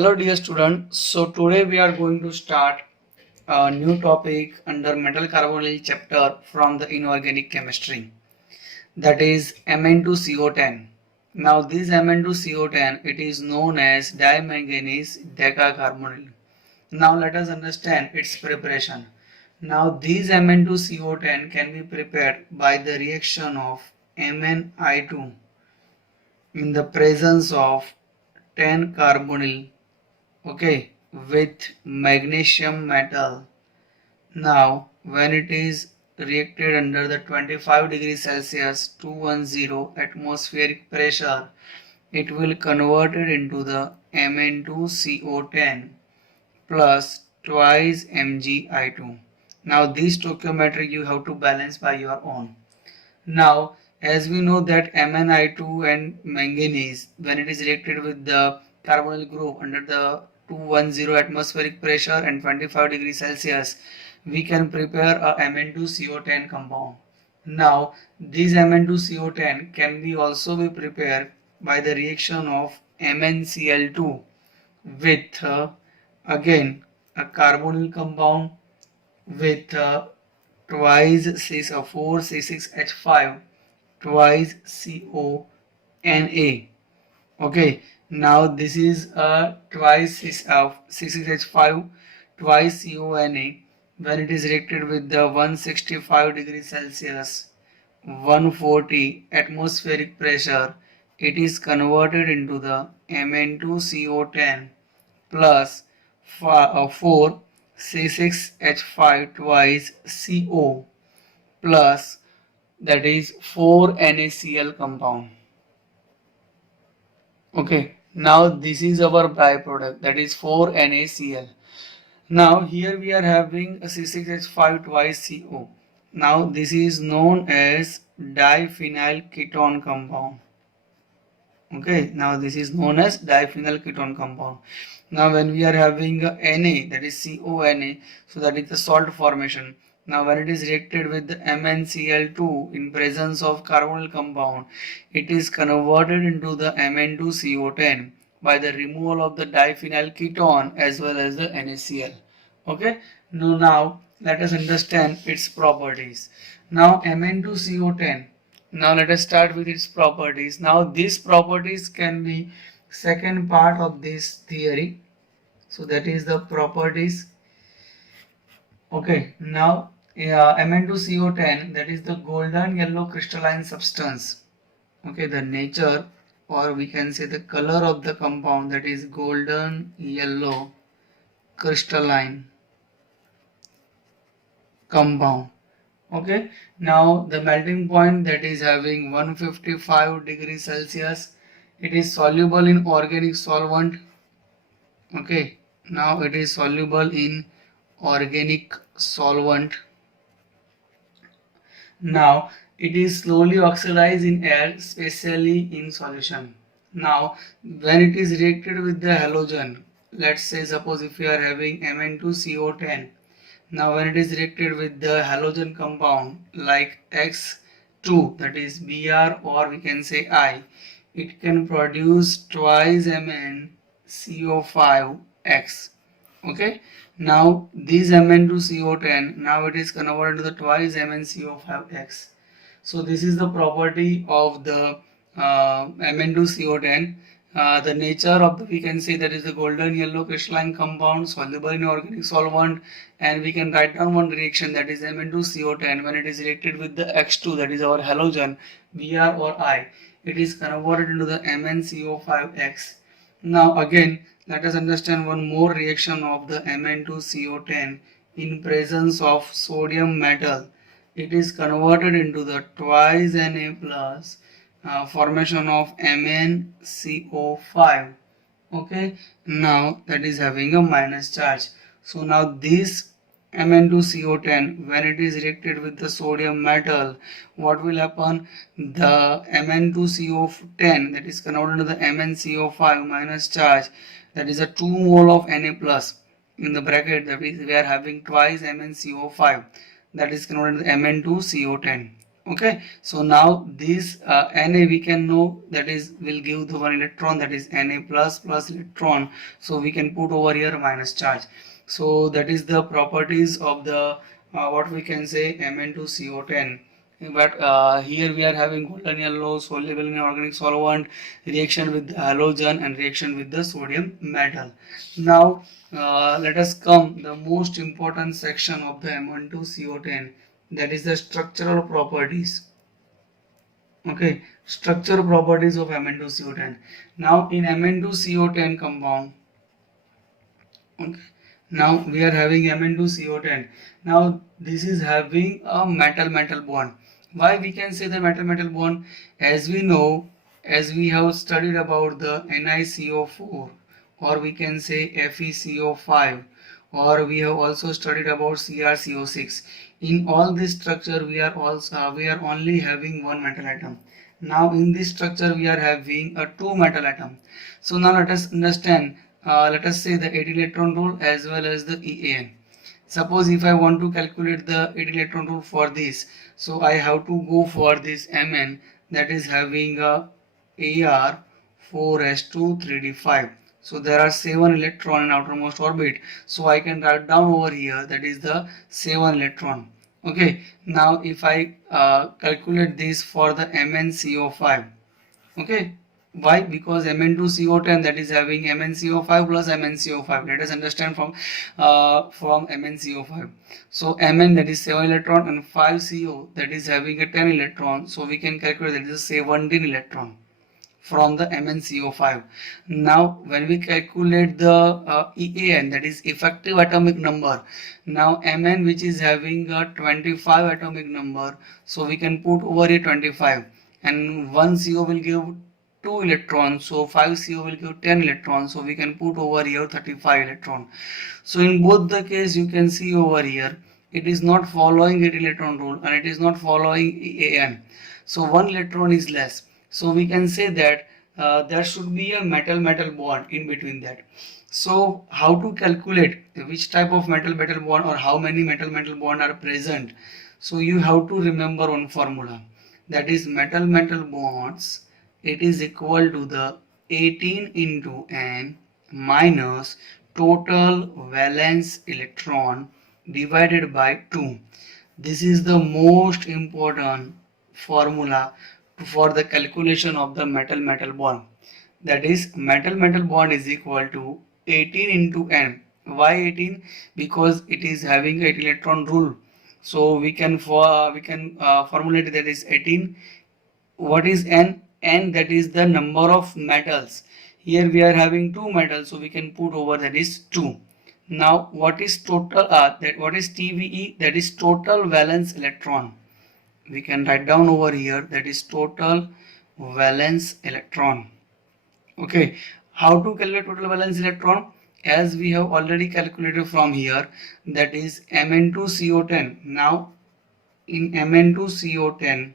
Hello dear student. So today we are going to start a new topic under metal carbonyl chapter from the inorganic chemistry, that is Mn2CO10. Now this Mn2CO10, it is known as dimanganese decacarbonyl. Now let us understand its preparation. Now these Mn2CO10 can be prepared by the reaction of MnI2 in the presence of 10 carbonyl, okay, with magnesium metal. Now when it is reacted under the 25 degrees Celsius 210 atmospheric pressure, it will convert it into the Mn2CO10 plus twice Mgi2. Now this stoichiometry you have to balance by your own. Now, as we know that MnI2 and manganese, when it is reacted with the carbonyl group under the 210 atmospheric pressure and 25 degrees Celsius, we can prepare a Mn2CO10 compound. Now, this Mn2CO10 can be also be prepared by the reaction of MnCl2 with again a carbonyl compound with twice 4C6H5 twice CONA. Okay, now this is twice 6H5 twice CONA. When it is reacted with the 165 degrees Celsius 140 atmospheric pressure, it is converted into the Mn2CO10 plus 4 C6H5 twice CO plus, that is 4 NaCl compound. Okay, now this is our byproduct, that is 4 NaCl. Now here we are having a C6H5 twice CO. Now this is known as diphenyl ketone compound. Okay, now this is known as diphenyl ketone compound. Now when we are having Na, that is CONA, so that is the salt formation. Now when it is reacted with the MnCl2 in presence of carbonyl compound, it is converted into the Mn2CO10 by the removal of the diphenyl ketone as well as the NaCl. Okay, now let us understand its properties. Now Mn2CO10, now let us start with its properties. Now these properties can be second part of this theory. So that is the properties. Okay, now Mn2CO10, that is the golden yellow crystalline substance. Okay, the nature, or we can say the color of the compound, that is golden yellow crystalline compound. Okay, now the melting point, that is having 155 degrees Celsius. It is soluble in organic solvent. Okay, now it is soluble in organic solvent. Now it is slowly oxidized in air, especially in solution. Now when it is reacted with the halogen, let's say suppose if we are having Mn2CO10, now when it is reacted with the halogen compound like X2, that is Br, or we can say I, it can produce twice MnCO5X. Okay, now this Mn2CO10, now it is converted to the twice MnCO5X. So this is the property of the Mn2CO10. The nature of the, we can say that is the golden yellow crystalline compound soluble in organic solvent, and we can write down one reaction, that is Mn2CO10, when it is reacted with the X2, that is our halogen Br or I, it is converted into the MnCO5X. Now again let us understand one more reaction of the Mn2CO10 in presence of sodium metal. It is converted into the twice Na plus formation of MnCO5. Okay, now that is having a minus charge. So now this Mn2CO10, when it is reacted with the sodium metal, what will happen? The Mn2CO10, that is converted into the MnCO5 minus charge, that is a 2 mole of Na plus in the bracket, that is we are having twice MnCO5, that is converted into Mn2CO10. Okay, so now this Na we can know that is will give the one electron, that is Na plus electron, so we can put over here minus charge. So that is the properties of the what we can say Mn2CO10. But here we are having golden yellow, soluble in organic solvent, reaction with the halogen and reaction with the sodium metal. Now let us come the most important section of the Mn2CO10, that is the structural properties. Okay, structural properties of Mn2CO10. Now in Mn2CO10 compound, okay, now we are having Mn2CO10. Now this is having a metal bond. Why we can say the metal bond? As we know, as we have studied about the NiCO4, or we can say FeCO5, or we have also studied about CrCO6. In all this structure we are only having one metal atom. Now in this structure we are having a two metal atom. So now let us understand, let us say the 8 electron rule as well as the EAN. Suppose if I want to calculate the 8 electron rule for this, so I have to go for this Mn, that is having a AR 4s2 3d5. So there are 7 electron in outermost orbit, so I can write down over here, that is the 7 electron. Okay, now if I calculate this for the MnCO5, okay, why? Because Mn2CO10, that is having MnCO5 plus MnCO5. Let us understand from MnCO5. So Mn, that is 7 electron, and 5CO, that is having a 10 electron. So we can calculate that is 17 electron from the MnCO5. Now when we calculate the EAN, that is effective atomic number, now Mn, which is having a 25 atomic number, so we can put over here 25, and 1 CO will give 2 electrons, so 5 CO will give 10 electrons, so we can put over here 35 electron. So in both the case you can see over here it is not following 8 electron rule and it is not following EAN, so 1 electron is less. So we can say that there should be a metal bond in between that. So how to calculate which type of metal bond or how many metal bond are present? So you have to remember one formula, that is metal bonds, it is equal to the 18 into N minus total valence electron divided by 2. This is the most important formula for the calculation of the metal bond. That is metal bond is equal to 18 into N. Why 18? Because it is having 8 electron rule. So we can formulate that is 18. What is N? N, that is the number of metals. Here we are having 2 metals, so we can put over that is 2. Now what is total? What is TVE? That is total valence electron. We can write down over here, that is total valence electron. Okay, how to calculate total valence electron? As we have already calculated from here, that is Mn2CO10. Now in Mn2CO10,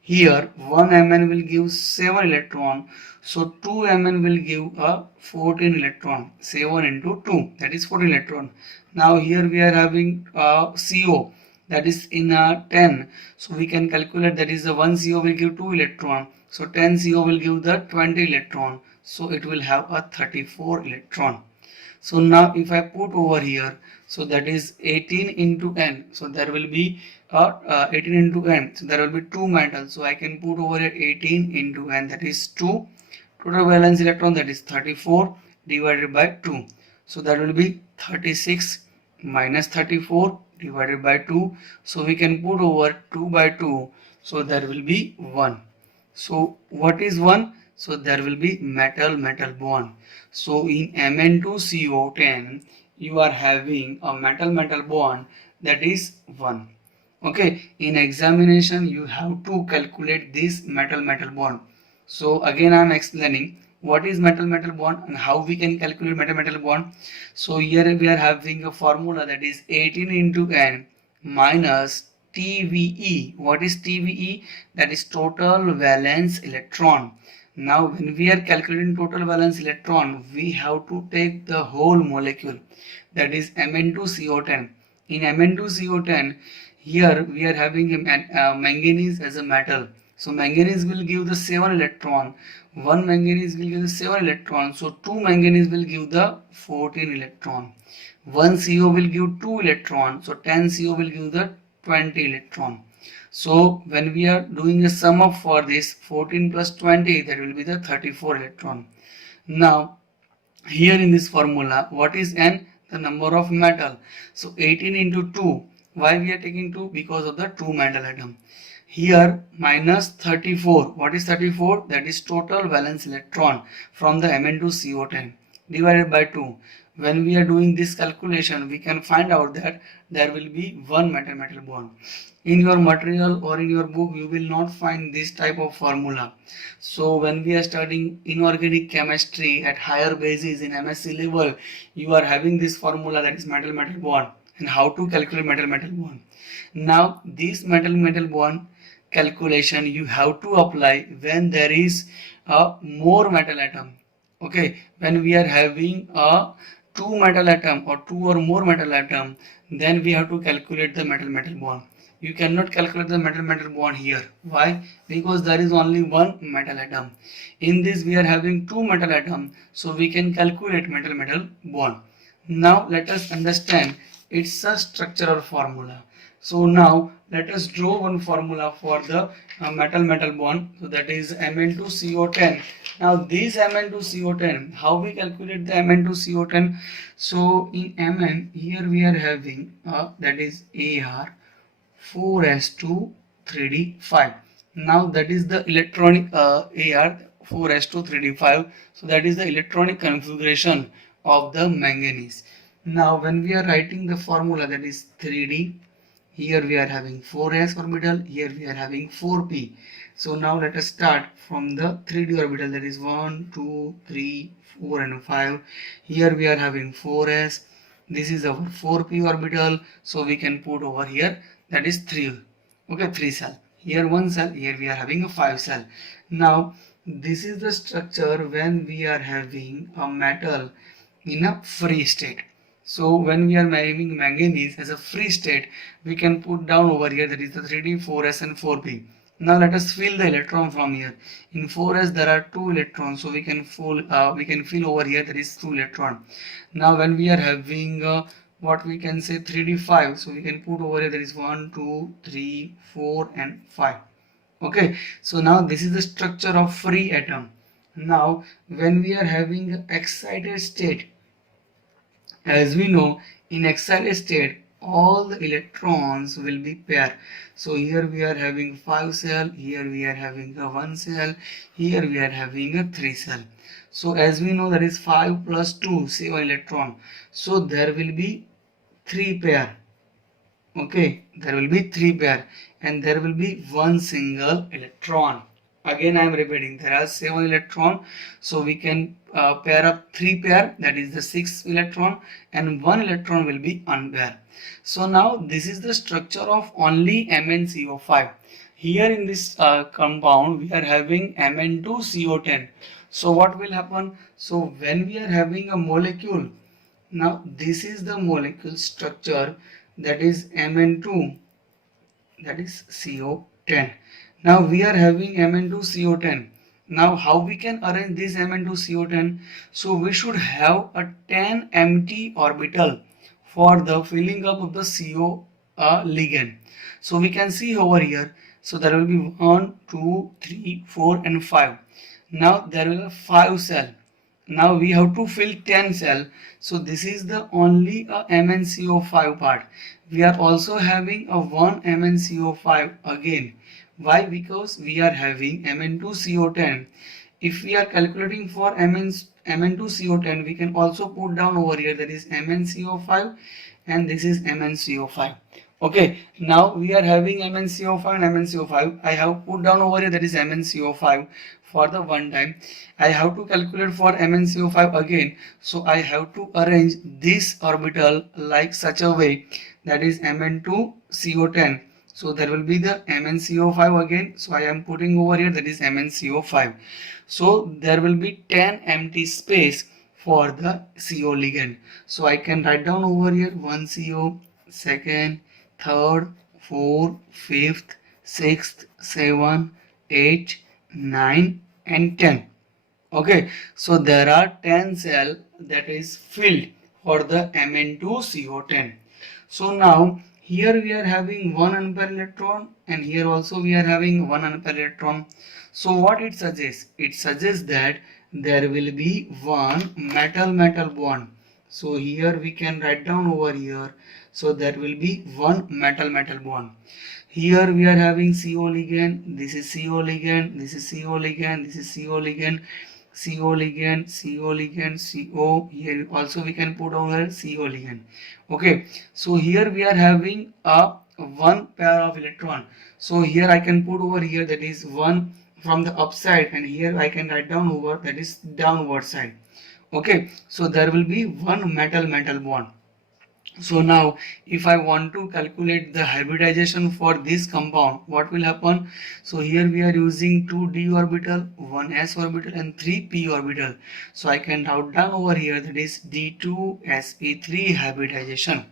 here 1 Mn will give 7 electron, so 2 Mn will give a 14 electron. 7 into 2, that is 14 electron. Now here we are having CO, that is in 10, so we can calculate that is the 1 CO will give 2 electron, so 10 CO will give the 20 electron, so it will have a 34 electron. So now if I put over here, so that is 18 into N, so there will be 18 into N, so there will be 2 metals, so I can put over here 18 into N, that is 2. Total valence electron, that is 34 divided by 2, so that will be 36 minus 34 divided by 2, so we can put over 2 by 2, so there will be 1. So what is 1? So there will be metal bond. So in Mn2CO10 you are having a metal bond, that is 1. Okay, in examination you have to calculate this metal bond. So again I am explaining what is metal bond and how we can calculate metal bond. So here we are having a formula, that is 18 into N minus TVE. What is TVE? That is total valence electron. Now when we are calculating total valence electron, we have to take the whole molecule, that is Mn2CO10. In Mn2CO10, here we are having a manganese as a metal. So manganese will give the 7 electron. One manganese will give the 7 electron. So 2 manganese will give the 14 electron. One CO will give 2 electron. So 10 CO will give the 20 electron. So when we are doing a sum up for this 14 plus 20, that will be the 34 electron. Now here in this formula, what is N? The number of metal. So 18 into 2. Why we are taking 2? Because of the 2 metal atom. Here minus 34. What is 34? That is total valence electron from the Mn2CO10 divided by 2. When we are doing this calculation, we can find out that there will be one metal-metal bond. In your material or in your book, you will not find this type of formula. So when we are studying inorganic chemistry at higher basis in MSc level, you are having this formula, that is metal-metal bond, and how to calculate metal-metal bond. Now this metal-metal bond calculation you have to apply when there is a more metal atom. Okay, when we are having a two metal atom or two or more metal atom, then we have to calculate the metal-metal bond. You cannot calculate the metal-metal bond here. Why? Because there is only one metal atom. In this we are having two metal atom, so we can calculate metal-metal bond. Now let us understand it's a structural formula. So now let us draw one formula for the metal-metal bond. So that is Mn2CO10. Now this Mn2CO10, how we calculate the Mn2CO10? So in Mn, here we are having that is Ar 4s2 3d5. Now that is the electronic Ar 4s2 3d5. So that is the electronic configuration of the manganese. Now when we are writing the formula, that is 3d, here we are having 4s orbital, here we are having 4p. So now let us start from the 3d orbital, that is 1 2 3 4 and 5. Here we are having 4s, this is our 4p orbital, so we can put over here, that is 3. Okay, 3 cell, here 1 cell, here we are having a 5 cell. Now this is the structure when we are having a metal in a free state. So when we are having manganese as a free state, we can put down over here, that is the 3d, 4s and 4p. Now let us fill the electron from here. In 4s there are 2 electrons, so we can fill over here, that is 2 electron. Now when we are having what we can say 3d5, so we can put over here, that is 1 2 3 4 and 5. Okay, so now this is the structure of free atom. Now when we are having excited state, as we know, in excited state all the electrons will be pair. So here we are having 5 cell, here we are having a 1 cell, here we are having a 3 cell. So as we know, that is 5 plus 2, 7 electron. So there will be 3 pair. Okay, there will be 3 pair and there will be one single electron. Again I am repeating, there are 7 electron, so we can pair up 3 pair, that is the 6 electron, and 1 electron will be unpaired. So now this is the structure of only MnCO5. Here in this compound we are having Mn2CO10. So what will happen? So when we are having a molecule, now this is the molecule structure, that is Mn2, that is CO10. Now we are having Mn2CO10. Now how we can arrange this Mn2CO10? So we should have a 10 empty orbital for the filling up of the CO ligand. So we can see over here. So there will be 1, 2, 3, 4 and 5. Now there will be 5 cell. Now we have to fill 10 cell. So this is the only MnCO5 part. We are also having a 1 MnCO5 again. Why? Because we are having Mn2CO10. If we are calculating for Mn2CO10, we can also put down over here, that is MnCO5 and this is MnCO5. Okay, now we are having MnCO5 and MnCO5. I have put down over here, that is MnCO5 for the one time. I have to calculate for MnCO5 again. So I have to arrange this orbital like such a way, that is Mn2CO10. So there will be the MnCO5 again. So I am putting over here, that is MnCO5. So there will be 10 empty space for the CO ligand. So I can write down over here 1 CO, second, third, fourth, fifth, sixth, 7, 8, 9 and 10. Okay, so there are 10 cell that is filled for the Mn2CO10. So now here we are having one unpaired electron and here also we are having one unpaired electron. So what it suggests? It suggests that there will be one metal-metal bond. So here we can write down over here. So there will be one metal-metal bond. Here we are having CO ligand, this is CO ligand, this is CO ligand, this is CO ligand, CO ligand, CO ligand, CO. Here also we can put over CO ligand. Okay, so here we are having a one pair of electron. So here I can put over here that is one from the upside, and here I can write down over that is downward side. Okay, so there will be one metal-metal bond. So now if I want to calculate the hybridization for this compound, what will happen? So here we are using 2 d orbital, 1 s orbital and 3 p orbital. So I can write down over here that is d2sp3 hybridization.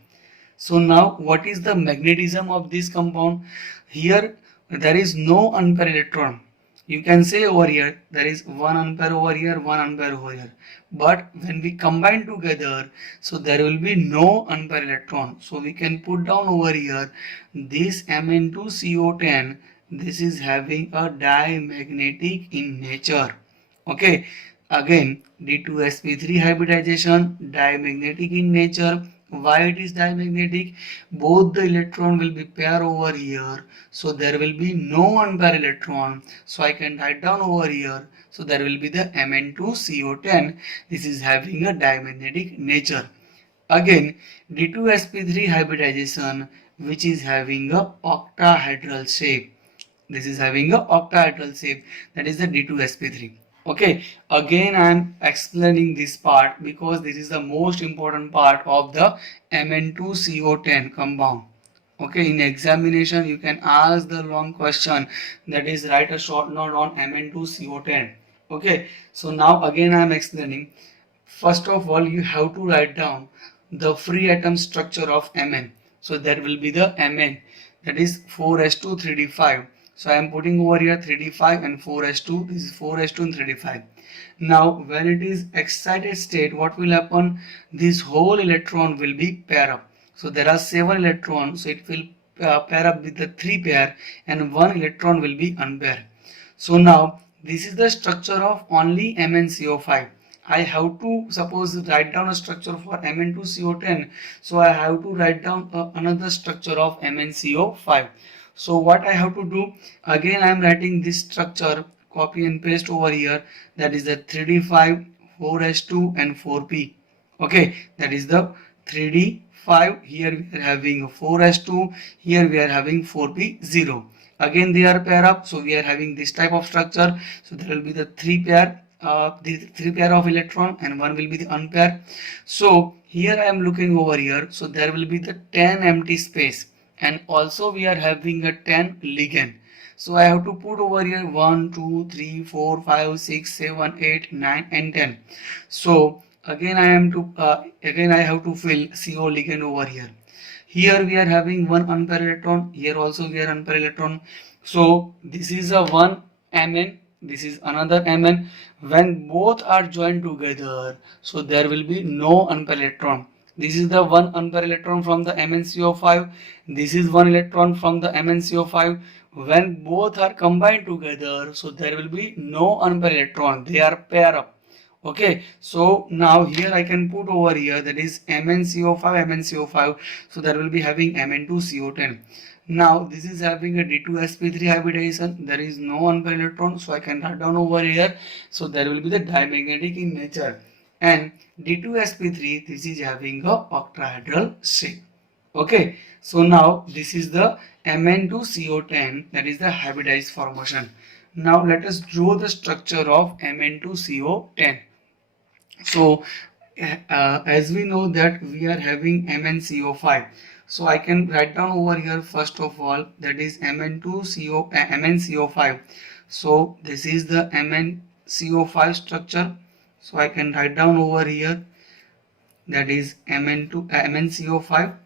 So now what is the magnetism of this compound? Here there is no unpaired electron. You can say over here there is one unpair over here, one unpair over here. But when we combine together, so there will be no unpaired electron. So we can put down over here this Mn2CO10. This is having a dimagnetic in nature. Okay. Again, D2sp3 hybridization, dimagnetic in nature. Why it is diamagnetic? Both the electron will be pair over here, so there will be no unpaired electron. So I can write down over here, so there will be the Mn2CO10. This is having a diamagnetic nature. Again, D2sp3 hybridization, which is having a octahedral shape. This is having a octahedral shape, that is the D2sp3. Okay, again I am explaining this part because this is the most important part of the Mn2CO10 compound. Okay, in examination you can ask the long question, that is write a short note on Mn2CO10. Okay, so now again I am explaining. First of all, you have to write down the free atom structure of Mn. So there will be the Mn, that is 4s2 3d5. So I am putting over here 3d5 and 4s2. This is 4s2 and 3d5. Now when it is excited state, what will happen? This whole electron will be pair up. So there are 7 electrons, so it will pair up with the 3 pair, and 1 electron will be unpaired. So now this is the structure of only MnCO5. I have to suppose write down a structure for Mn2CO10. So I have to write down another structure of MnCO5. So what I have to do, again I am writing this structure, copy and paste over here, that is the 3d5, 4s2 and 4p. Okay, that is the 3d5, here we are having 4s2, here we are having 4p0. Again they are pair up, so we are having this type of structure. So there will be the 3 pair of electron and 1 will be the unpair. So here I am looking over here, so there will be the 10 empty space, and also we are having a 10 ligand. So I have to put over here 1, 2, 3, 4, 5, 6, 7, 8, 9 and 10. So again I have to fill CO ligand over here. Here we are having one unpaired electron, here also we are unpaired electron. So this is a one Mn, this is another Mn. When both are joined together, so there will be no unpaired electron. This is the one unpaired electron from the MnCO5. This is one electron from the MnCO5. When both are combined together, so there will be no unpaired electron. They are pair up. Okay, so now here I can put over here, that is MnCO5. So there will be having Mn2CO10. Now this is having a D2sp3 hybridization. There is no unpaired electron, so I can write down over here. So there will be the dimagnetic in nature. And D2sp3, this is having a octahedral shape. Okay, so now this is the Mn2CO10, that is the hybridized formation. Now let us draw the structure of Mn2CO10. So as we know that we are having MnCO5, so I can write down over here first of all, that is MnCO5. So this is the MnCO5 structure. So I can write down over here, that is MnCO5.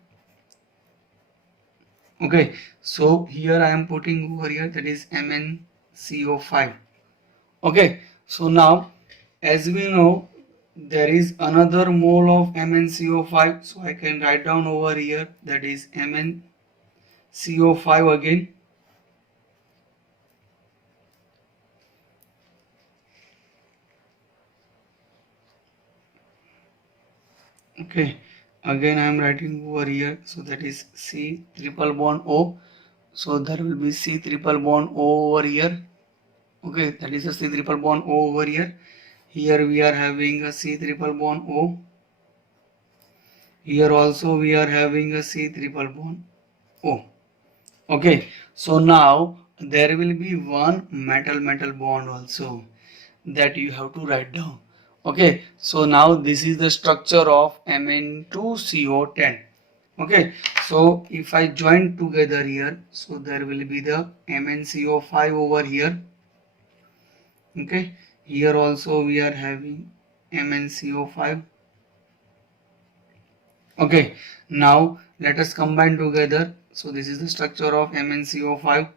Okay, so here I am putting over here, that is MnCO5. Okay, so now as we know there is another mole of MnCO5, so I can write down over here, that is MnCO5 again. Okay, again I am writing over here, so that is C triple bond O, so there will be C triple bond O over here. Okay, that is a C triple bond O over here. Here we are having a C triple bond O. Here also we are having a C triple bond O. Okay, so now there will be one metal bond also that you have to write down. Okay, so now this is the structure of Mn2CO10. Okay, so if I join together here, so there will be the MnCO5 over here. Okay, here also we are having MnCO5. Okay, now let us combine together. So this is the structure of MnCO5.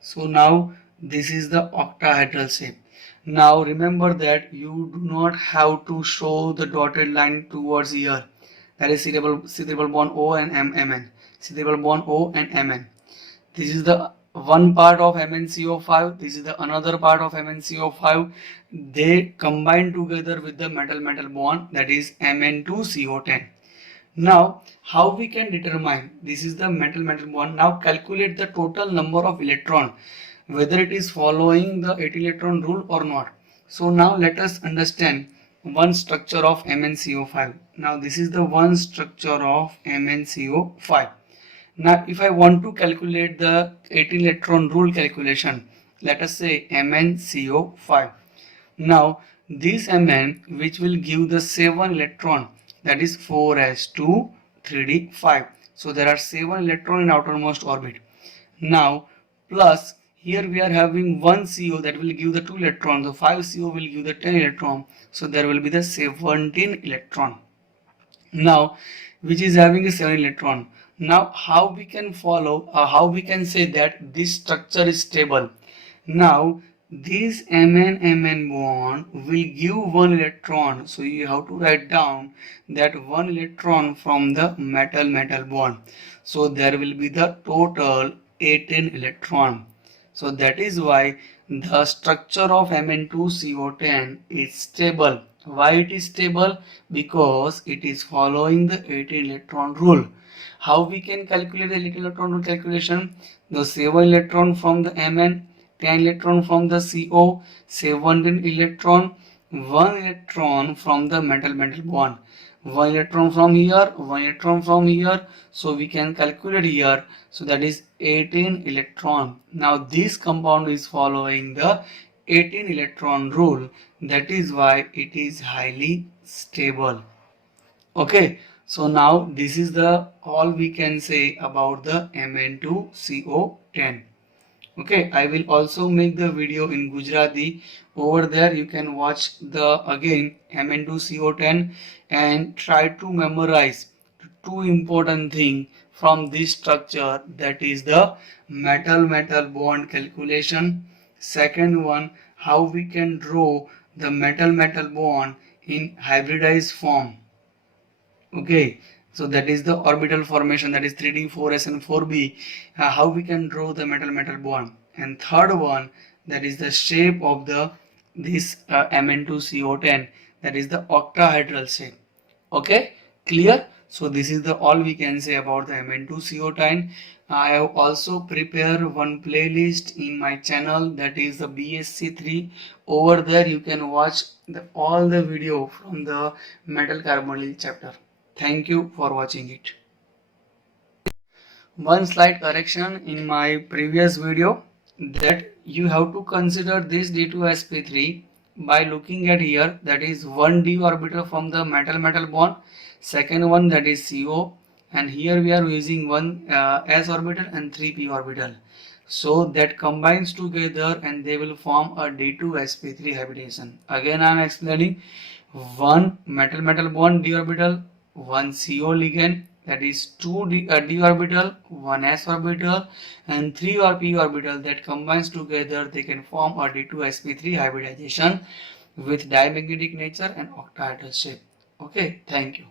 So now this is the octahedral shape. Now remember that you do not have to show the dotted line towards here. That is C triple bond O and Mn. C triple bond O and Mn. This is the one part of MnCO5. This is the another part of MnCO5. They combine together with the metal bond, that is Mn2CO10. Now, how we can determine this is the metal bond? Now calculate the total number of electron, whether it is following the 8 electron rule or not. So now let us understand one structure of MnCO5. Now this is the one structure of MnCO5. Now if I want to calculate the 8 electron rule calculation, let us say MnCO5. Now this Mn, which will give the 7 electron, that is 4s2 3d5. So there are 7 electrons in outermost orbit. Now plus here we are having 1 CO that will give the 2 electrons. So 5 CO will give the 10 electron. So there will be the 17 electron. Now which is having a 7 electron. Now how we can follow, how we can say that this structure is stable. Now this Mn bond will give 1 electron, so you have to write down that 1 electron from the metal bond. So there will be the total 18 electron. So that is why the structure of Mn2CO10 is stable. Why it is stable? Because it is following the 18 electron rule. How we can calculate the 18 electron rule calculation? The 7 electron from the Mn, 10 electron from the CO, 17 electron, 1 electron from the metal bond. 1 electron from here, 1 electron from here, so we can calculate here, so that is 18 electron. Now this compound is following the 18 electron rule, that is why it is highly stable. Okay, so now this is the all we can say about the Mn2CO10. Okay, I will also make the video in Gujarati. Over there you can watch the again Mn2CO10 and try to memorize two important thing from this structure, that is the metal bond calculation. Second one, how we can draw the metal bond in hybridized form. Okay, so that is the orbital formation, that is 3d 4s and 4b. How we can draw the metal bond. And third one, that is the shape of the this Mn2CO10, that is the octahedral shape. Okay, clear? So this is the all we can say about the Mn2CO10. I have also prepared one playlist in my channel, that is the BSc3. Over there you can watch all the video from the metal carbonyl chapter. Thank you for watching it. One slight correction in my previous video, that you have to consider this D2sp3 by looking at here, that is 1d orbital from the metal bond, second one that is CO, and here we are using one s orbital and 3p orbital. So that combines together and they will form a D2sp3 hybridization. Again I am explaining, one metal bond d orbital, one CO ligand, that is 2d orbital, 1 s orbital, and 3 or p orbital that combines together, they can form a D2sp3 hybridization with dimagnetic nature and octahedral shape. Okay, thank you.